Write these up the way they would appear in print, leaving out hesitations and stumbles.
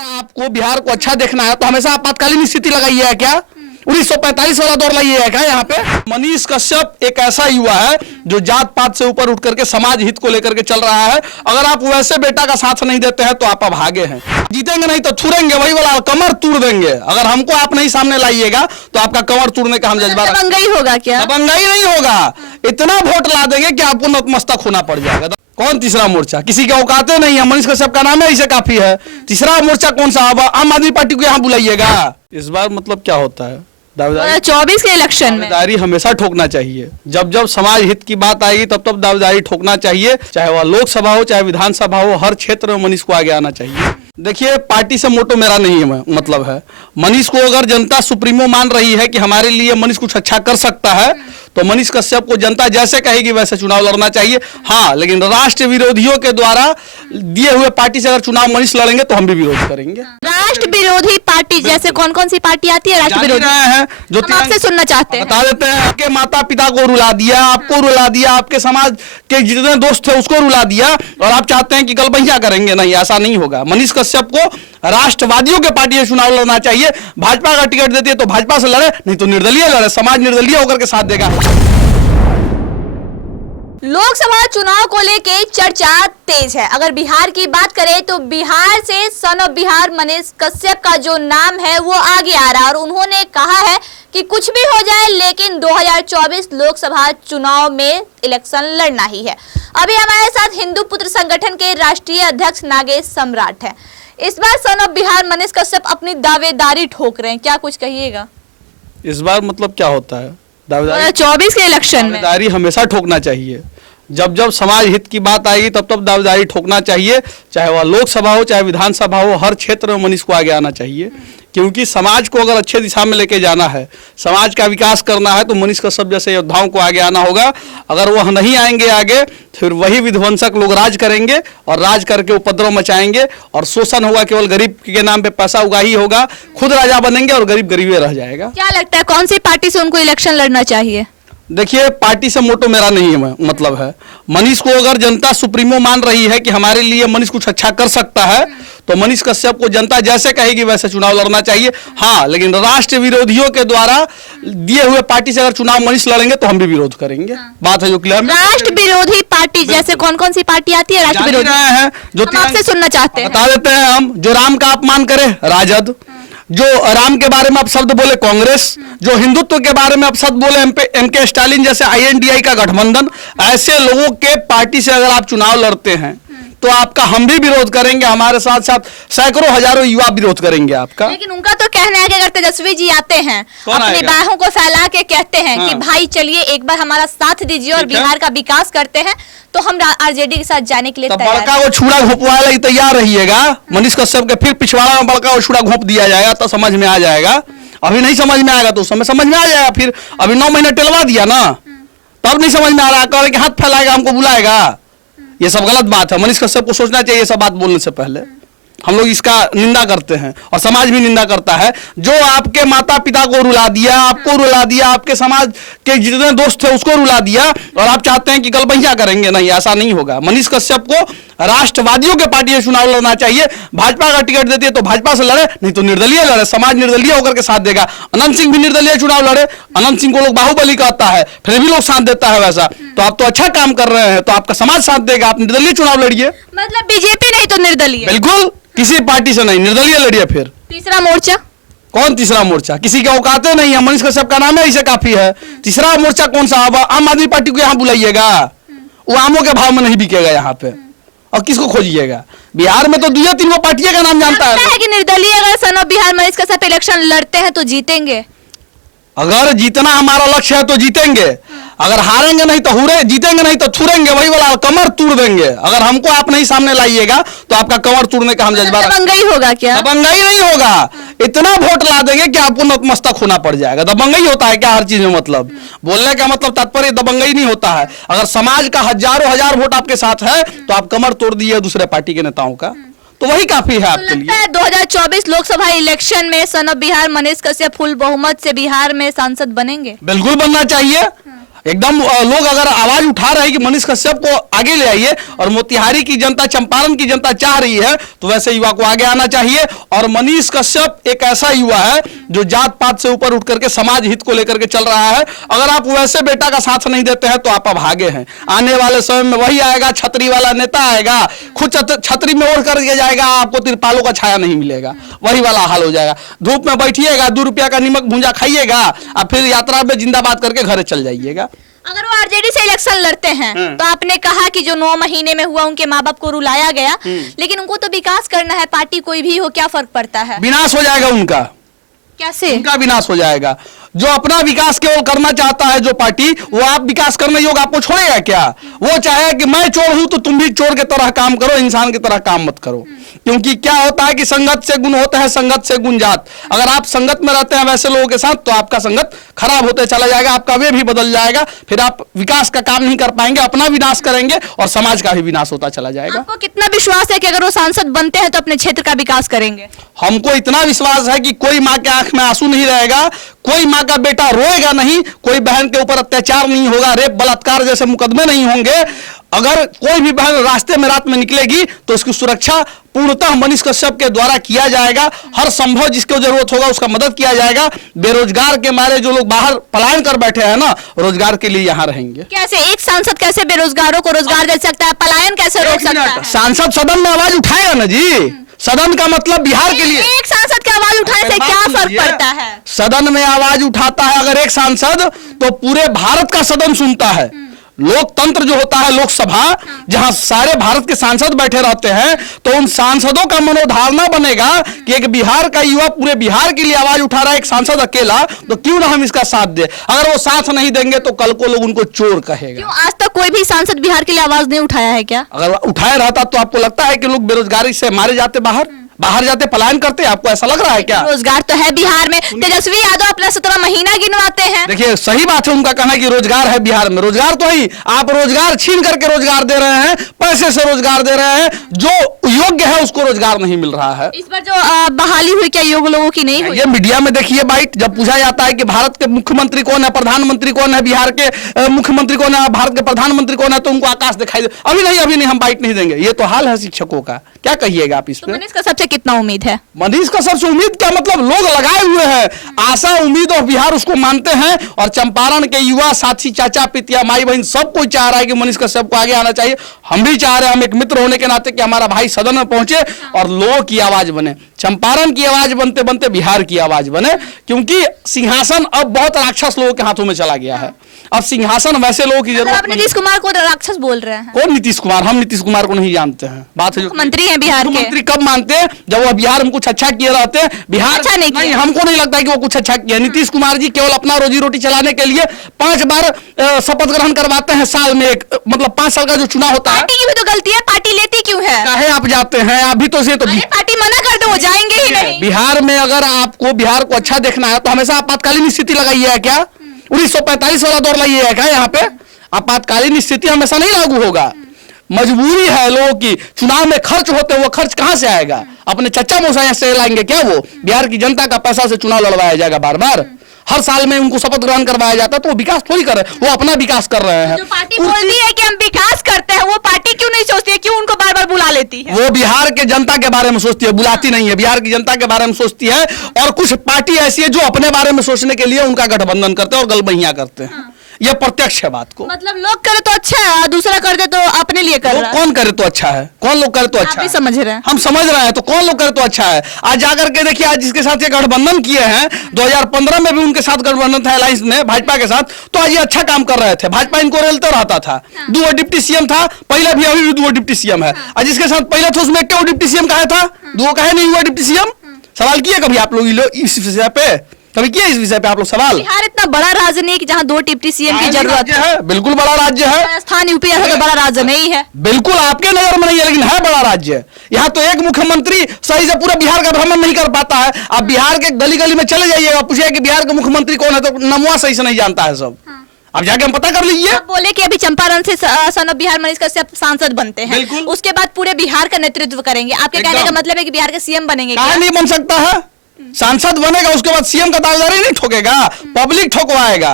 अगर आपको बिहार को अच्छा देखना है तो हमेशा आपातकालीन स्थिति लगाइए है क्या? 1945 वाला दौर लाइए है क्या यहाँ पे? मनीष कश्यप एक ऐसा युवा है जो जात पात से ऊपर उठ करके समाज हित को लेकर के चल रहा है। अगर आप वैसे बेटा का साथ नहीं देते हैं तो आप भागे हैं। जीतेंगे नहीं तो छुड़ेंगे, वही वाला कमर तोड़ देंगे। अगर हमको आप नहीं सामने लाइएगा तो आपका कमर तोड़ने का हम जज्बा। दबंगई होगा क्या? दबंगई नहीं होगा, इतना वोट ला देंगे कि आपको नतमस्तक होना पड़ जाएगा। कौन तीसरा मोर्चा? किसी के औकाते नहीं है। मनीष कश्यप का नाम है, इसे काफी है। तीसरा मोर्चा कौन सा? आम आदमी पार्टी को यहाँ बुलाइएगा। इस बार मतलब क्या होता है? 2024 के इलेक्शन में दावेदारी हमेशा ठोकना चाहिए। जब जब समाज हित की बात आएगी तब तब दावेदारी ठोकना चाहिए, चाहे वह लोकसभा हो चाहे विधानसभा हो। हर क्षेत्र में मनीष को आगे आना चाहिए। देखिए, पार्टी से मोटो मेरा नहीं है, मतलब है मनीष को अगर जनता सुप्रीमो मान रही है कि हमारे लिए मनीष कुछ अच्छा कर सकता है तो मनीष कश्यप को जनता जैसे कहेगी वैसे चुनाव लड़ना चाहिए। हाँ, लेकिन राष्ट्र विरोधियों के द्वारा दिए हुए पार्टी से अगर चुनाव मनीष लड़ेंगे तो हम भी विरोध करेंगे। राष्ट्र विरोधी पार्टी जैसे कौन कौन सी पार्टी आती है? राष्ट्र विरोधी है जो हम आपसे सुनना चाहते हैं। बता देते हैं। आपके माता पिता को रुला दिया, आपको रुला दिया, आपके समाज के जितने दोस्त थे उसको रुला दिया, और आप चाहते हैं कि कल भैया करेंगे। नहीं, ऐसा नहीं होगा। मनीष कश्यप को राष्ट्रवादियों के पार्टी से चुनाव लड़ना चाहिए। भाजपा का टिकट देती है तो भाजपा से लड़े, नहीं तो निर्दलीय लड़े। समाज निर्दलीय होकर के साथ देगा। लोकसभा चुनाव को लेके चर्चा तेज है। अगर बिहार की बात करें तो बिहार से सन ऑफ बिहार मनीष कश्यप का जो नाम है वो आगे आ रहा है, और उन्होंने कहा है कि कुछ भी हो जाए लेकिन 2024 लोकसभा चुनाव में इलेक्शन लड़ना ही है। अभी हमारे साथ हिंदू पुत्र संगठन के राष्ट्रीय अध्यक्ष नागेश सम्राट हैं। इस बार सन ऑफ बिहार मनीष कश्यप अपनी दावेदारी ठोक रहे हैं, क्या कुछ कहिएगा? इस बार मतलब क्या होता है? 2024 के इलेक्शन में दावेदारी हमेशा ठोकना चाहिए। जब जब समाज हित की बात आएगी तब तब दावेदारी ठोकना चाहिए, चाहे वह लोकसभा हो चाहे विधानसभा हो। हर क्षेत्र में मनीष को आगे आना चाहिए, क्योंकि समाज को अगर अच्छे दिशा में लेके जाना है, समाज का विकास करना है तो मनीष कश्यप जैसे योद्धाओं को आगे आना होगा। अगर वह नहीं आएंगे आगे, फिर वही विध्वंसक लोग राज करेंगे और राज करके उपद्रव मचाएंगे और शोषण होगा। केवल गरीब के नाम पे पैसा उगा ही होगा, खुद राजा बनेंगे और गरीब गरीबे रह जाएगा। क्या लगता है कौन सी पार्टी से उनको इलेक्शन लड़ना चाहिए? देखिए, पार्टी से मोटो मेरा नहीं है, मतलब है मनीष को अगर जनता सुप्रीमो मान रही है कि हमारे लिए मनीष कुछ अच्छा कर सकता है तो मनीष कश्यप को जनता जैसे कहेगी वैसे चुनाव लड़ना चाहिए। हाँ, लेकिन राष्ट्र विरोधियों के द्वारा दिए हुए पार्टी से अगर चुनाव मनीष लड़ेंगे तो हम भी विरोध करेंगे। बात है जो क्लियर। राष्ट्र विरोधी पार्टी जैसे कौन कौन सी पार्टी आती है? राष्ट्र विरोधी है जो हम आपसे सुनना चाहते हैं। बता देते हैं हम। जो राम का अपमान करे, राजद। जो राम के बारे में आप शब्द बोले, कांग्रेस। जो हिंदुत्व के बारे में आप शब्द बोले, एमके स्टालिन जैसे INDI का गठबंधन। ऐसे लोगों के पार्टी से अगर आप चुनाव लड़ते हैं तो आपका हम भी विरोध करेंगे, हमारे साथ साथ सैकड़ों हजारों युवा विरोध करेंगे आपका। लेकिन उनका तो कहना है कि अगर तेजस्वी जी आते हैं अपनी बाहों को फैला के कहते हैं कि भाई चलिए एक बार हमारा साथ दीजिए और बिहार का विकास करते हैं, तो हम RJD के साथ जाने के लिए तैयार हैं। बड़का वो छुड़ा घोपवाने के लिए तैयार रहिएगा। मनीष कश्यप के फिर पिछवाड़ा में बड़का वो छुड़ा घोप दिया जाएगा तो समझ में आ जाएगा। अभी नहीं समझ में आएगा तो उस समय समझ में आ जाएगा। फिर अभी 9 महीने टेलवा दिया ना, तब नहीं समझ में आ रहा। कह रहे कि हाथ फैलाएगा, हमको बुलाएगा। ये सब गलत बात है। मनीष कश्यप को सोचना चाहिए सब बात बोलने से पहले। हम लोग इसका निंदा करते हैं और समाज भी निंदा करता है। जो आपके माता पिता को रुला दिया, आपको रुला दिया, आपके समाज के जितने दोस्त थे उसको रुला दिया, और आप चाहते हैं कि कल भैया करेंगे। नहीं, ऐसा नहीं होगा। मनीष कश्यप को राष्ट्रवादियों के पार्टी से चुनाव लड़ना चाहिए। भाजपा का टिकट देती है तो भाजपा से लड़े, नहीं तो निर्दलीय लड़े। समाज निर्दलीय होकर के साथ देगा। अनंत सिंह भी निर्दलीय चुनाव लड़े। अनंत सिंह को लोग बाहुबली कहता है, फिर भी लोग साथ देता है। वैसा तो आप तो अच्छा काम कर रहे हैं तो आपका समाज साथ देगा। आप निर्दलीय चुनाव लड़िए। मतलब बीजेपी नहीं तो निर्दलीय? बिल्कुल, किसी पार्टी से नहीं, निर्दलीय लड़िए। फिर तीसरा मोर्चा? कौन तीसरा मोर्चा? किसी के औकाते नहीं है। मनीष कश्यप का नाम है, इसे काफी है। तीसरा मोर्चा कौन सा? आम आदमी पार्टी को यहाँ बुलाइएगा। वो आमों के भाव में नहीं बिकेगा यहाँ पे। और किसको खोजिएगा? बिहार में तो 2-3 पार्टियों का नाम जानता है कि निर्दलीय अगर son of Bihar Manish Kashyap election लड़ते हैं तो जीतेंगे। अगर जीतना हमारा लक्ष्य है तो जीतेंगे। अगर हारेंगे नहीं तो जीतेंगे नहीं तो छुड़ेंगे, वही वाला कमर तोड़ देंगे। अगर हमको आप नहीं सामने लाइएगा तो आपका कमर तोड़ने का हम जज्बा। दबंगई होगा क्या? दबंगई नहीं होगा, इतना वोट ला देंगे कि आपको नतमस्तक होना पड़ जाएगा। दबंगई होता है क्या हर चीज में? मतलब बोलने का मतलब तात्पर्य दबंगई नहीं होता है। अगर समाज का हजारों हजार वोट आपके साथ है तो आप कमर तोड़ दिए दूसरे पार्टी के नेताओं का, तो वही काफी है आपके लिए। 2024 लोकसभा इलेक्शन में son of Bihar Manish Kashyap full बहुमत से बिहार में सांसद बनेंगे? बिल्कुल बनना चाहिए। एकदम लोग अगर आवाज उठा रहे हैं कि मनीष कश्यप को आगे ले आइए, और मोतिहारी की जनता, चंपारण की जनता चाह रही है, तो वैसे युवा को आगे आना चाहिए। और मनीष कश्यप एक ऐसा युवा है जो जात पात से ऊपर उठ करके समाज हित को लेकर के चल रहा है। अगर आप वैसे बेटा का साथ नहीं देते हैं तो आप अभागे हैं। आने वाले समय में वही आएगा, छतरी वाला नेता आएगा, खुद छतरी में ओढ़ करके जाएगा, आपको तिरपालों का छाया नहीं मिलेगा, वही वाला हाल हो जाएगा। धूप में बैठिएगा, 2 रुपया का नमक भूंजा खाइएगा, और फिर यात्रा में जिंदाबाद करके घर चल जाइएगा। अगर वो आरजेडी से इलेक्शन लड़ते हैं तो आपने कहा कि जो 9 महीने में हुआ उनके माँ बाप को रुलाया गया, लेकिन उनको तो विकास करना है, पार्टी कोई भी हो, क्या फर्क पड़ता है? विनाश हो जाएगा उनका। कैसे? उनका विनाश हो जाएगा। जो अपना विकास केवल करना चाहता है जो पार्टी, वो आप विकास करने योग आपको छोड़ेगा क्या? वो चाहे कि मैं चोर हूं तो तुम भी चोर के तरह काम करो, इंसान की तरह काम मत करो। क्योंकि क्या होता है कि संगत से गुण होता है, संगत से गुण जात। अगर आप संगत में रहते हैं वैसे लोगों के साथ, तो आपका संगत खराब होते चला जाएगा, आपका वे भी बदल जाएगा, फिर आप विकास का काम नहीं कर पाएंगे, अपना विनाश करेंगे और समाज का भी विनाश होता चला जाएगा। आपको कितना विश्वास है कि अगर वो सांसद बनते हैं तो अपने क्षेत्र का विकास करेंगे? हमको इतना विश्वास है कि कोई माँ के आंख में आंसू नहीं रहेगा, कोई माँ का बेटा रोएगा नहीं, कोई बहन के ऊपर अत्याचार नहीं होगा, रेप बलात्कार जैसे मुकदमे नहीं होंगे। अगर कोई भी बहन रास्ते में रात में निकलेगी तो उसकी सुरक्षा पूर्णतः मनीष कश्यप के द्वारा किया जाएगा। हर संभव जिसको जरूरत होगा उसका मदद किया जाएगा। बेरोजगार के मारे जो लोग बाहर पलायन कर बैठे हैं ना, रोजगार के लिए यहाँ रहेंगे। कैसे एक सांसद कैसे बेरोजगारों को रोजगार दे सकता है? पलायन कैसे रोक सकता है? सांसद सदन में आवाज उठाएगा ना जी। सदन का मतलब बिहार के लिए एक सांसद की आवाज उठाने से क्या फर्क पड़ता है? सदन में आवाज उठाता है अगर एक सांसद, तो पूरे भारत का सदन सुनता है। लोकतंत्र जो होता है, लोकसभा, जहां सारे भारत के सांसद बैठे रहते हैं, तो उन सांसदों का मनोधारणा बनेगा कि एक बिहार का युवा पूरे बिहार के लिए आवाज उठा रहा है, एक सांसद अकेला, तो क्यों ना हम इसका साथ दें। अगर वो साथ नहीं देंगे तो कल को लोग उनको चोर कहेगा। क्यों आज तक कोई भी सांसद बिहार के लिए आवाज नहीं उठाया है क्या? अगर उठाया रहता तो आपको लगता है कि लोग बेरोजगारी से मारे जाते, बाहर जाते, पलायन करते? आपको ऐसा लग रहा है क्या? रोजगार तो है बिहार में। तेजस्वी यादव अपना 17 महीना गिनवाते हैं। देखिए सही बात है उनका कहना कि रोजगार है बिहार में। रोजगार तो ही, आप रोजगार छीन करके रोजगार दे रहे हैं, पैसे से रोजगार दे रहे हैं, जो योग्य है उसको रोजगार नहीं मिल रहा है। इस बार जो बहाली हुई क्या योग्य लोगों की नहीं हुई? ये मीडिया में देखिए बाइट, जब पूछा जाता है कि भारत के मुख्यमंत्री कौन है, प्रधानमंत्री कौन है, बिहार के मुख्यमंत्री कौन है, भारत के प्रधानमंत्री कौन है, तो उनको आकाश दिखाई दे। अभी नहीं हम बाइट नहीं देंगे। ये तो हाल है शिक्षकों का, क्या कहिएगा आप इस पे? मनीष का सबसे कितना उम्मीद है? मनीष का सबसे उम्मीद क्या मतलब, लोग लगाए हुए हैं, आशा उम्मीद और बिहार उसको मानते हैं। और चंपारण के युवा साथी, चाचा पितिया, माई बहन, सब कोई चाह रहा है कि मनीष कश्यप को आगे आना चाहिए। हम भी चाह रहे हैं, हम एक मित्र होने के नाते, कि हमारा भाई सदन में पहुंचे और लोगों की आवाज बने, चंपारण की आवाज बनते बनते बिहार की आवाज बने। क्योंकि सिंहासन अब बहुत राक्षस लोगों के हाथों में चला गया है। अब सिंहासन वैसे लोगों की जरूरत आप नीतीश कुमार को राक्षस बोल रहे हैं? कौन नीतीश कुमार? हम नीतीश कुमार को नहीं जानते हैं। बात है मंत्री हैं बिहार के। मंत्री कब मानते हैं? जब वो बिहार में कुछ अच्छा किए रहते हैं। बिहार अच्छा नहीं, हमको नहीं लगता कि वो कुछ अच्छा किया। नीतीश कुमार जी केवल अपना रोजी रोटी चलाने के लिए 5 बार शपथ ग्रहण करवाते हैं साल में, एक मतलब 5 साल का जो चुनाव होता है। पार्टी की भी तो गलती है, पार्टी लेती क्यों है? काहे आप जाते हैं? अभी तो से तो पार्टी मना कर दो, वो जाएंगे ही नहीं। बिहार में अगर आपको बिहार को अच्छा देखना है तो हमेशा आपातकालीन स्थिति लगाई है क्या? 1945 वाला दौर लाइए है क्या? यहाँ पे आपातकालीन स्थिति हमेशा नहीं लागू होगा। मजबूरी है लोगों की। चुनाव में खर्च होते, वो खर्च कहां से आएगा? अपने चच्चा मौसा से लाएंगे क्या? वो बिहार की जनता का पैसा से चुनाव लड़वाया जाएगा बार बार? हर साल में उनको शपथ ग्रहण करवाया जाता है, तो वो विकास थोड़ी कर रहे हैं, वो अपना विकास कर रहे हैं। जो पार्टी बोलती है कि हम विकास करते हैं, वो पार्टी क्यों नहीं सोचती है? क्यों उनको बार बार बुला लेती है? वो बिहार के जनता के बारे में सोचती है, बुलाती नहीं है। बिहार की जनता के बारे में सोचती है। और कुछ पार्टी ऐसी है जो अपने बारे में सोचने के लिए उनका गठबंधन करते हैं और गलबहियां करते हैं। यह प्रत्यक्ष है बात को। मतलब लोग करे तो अच्छा है, दूसरा कर दे तो अपने लिए कर रहा है। कौन करे तो अच्छा है? कौन लोग करे तो अच्छा आप भी समझ रहे हैं? हम समझ रहे हैं। तो कौन लोग करे तो अच्छा है? आज जाकर के देखिए, आज जिसके साथ ये गठबंधन किए हैं, 2015 में भी उनके साथ गठबंधन था अलायंस में भाजपा के साथ, तो आज ये अच्छा काम कर रहे थे। भाजपा इनको रेलते रहता था। 2 डिप्टी सीएम था पहले भी, अभी भी 2 डिप्टी सीएम है। आज जिसके साथ पहले था उसमें क्या डिप्टी सीएम कहा था? 2 कहे नहीं हुआ डिप्टी सीएम? सवाल किए कभी आप लोग इस विषय पे? कभी किया इस विषय पे आप लोग सवाल? बिहार इतना बड़ा राज्य नहीं कि जहाँ 2 डिप्टी सीएम की जरूरत है। बिल्कुल बड़ा राज्य है। राजस्थान यूपी ऐसा तो बड़ा राज्य नहीं है। बिल्कुल आपके नजर में नहीं है, लेकिन है बड़ा राज्य। यहाँ तो एक मुख्यमंत्री सही से पूरा बिहार का भ्रमण नहीं कर पाता है। आप बिहार के गली गली में चले जाइएगा, पूछिए कि बिहार का मुख्यमंत्री कौन है, तो नमवा सही से नहीं जानता है सब। अब जाके हम पता कर लीजिए। आप बोले कि अभी चंपारण से सन ऑफ बिहार मनीष कश्यप सांसद बनते हैं, उसके बाद पूरे बिहार का नेतृत्व करेंगे। आपके कहने का मतलब है कि बिहार के सीएम बनेंगे? कहा नहीं बन सकता है। सांसद बनेगा, उसके बाद सीएम का दावेदारी नहीं ठोकेगा, पब्लिक ठोकवाएगा।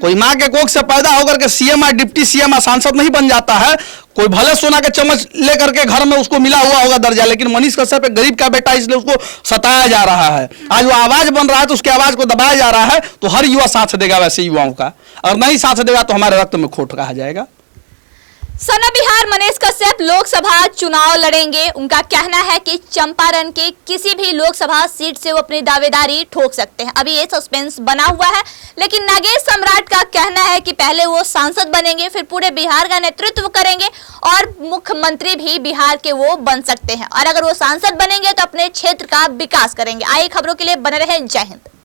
कोई माँ के कोख से पैदा होकर के सीएम या डिप्टी सीएम या सांसद नहीं बन जाता है। कोई भले सोना के चम्मच लेकर के घर में उसको मिला हुआ होगा दर्जा, लेकिन मनीष कश्यप एक गरीब का बेटा, इसलिए उसको सताया जा रहा है। आज वो आवाज बन रहा है तो उसकी आवाज को दबाया जा रहा है, तो हर युवा साथ देगा वैसे युवाओं का, अगर नहीं साथ देगा तो हमारे रक्त में खोट कहा जाएगा। सन ऑफ बिहार मनीष कश्यप लोकसभा चुनाव लड़ेंगे। उनका कहना है कि चंपारण के किसी भी लोकसभा सीट से वो अपनी दावेदारी ठोक सकते हैं। अभी ये सस्पेंस बना हुआ है, लेकिन नागेश सम्राट का कहना है कि पहले वो सांसद बनेंगे, फिर पूरे बिहार का नेतृत्व करेंगे और मुख्यमंत्री भी बिहार के वो बन सकते हैं। और अगर वो सांसद बनेंगे तो अपने क्षेत्र का विकास करेंगे। आइए खबरों के लिए बने रहें। जय हिंद।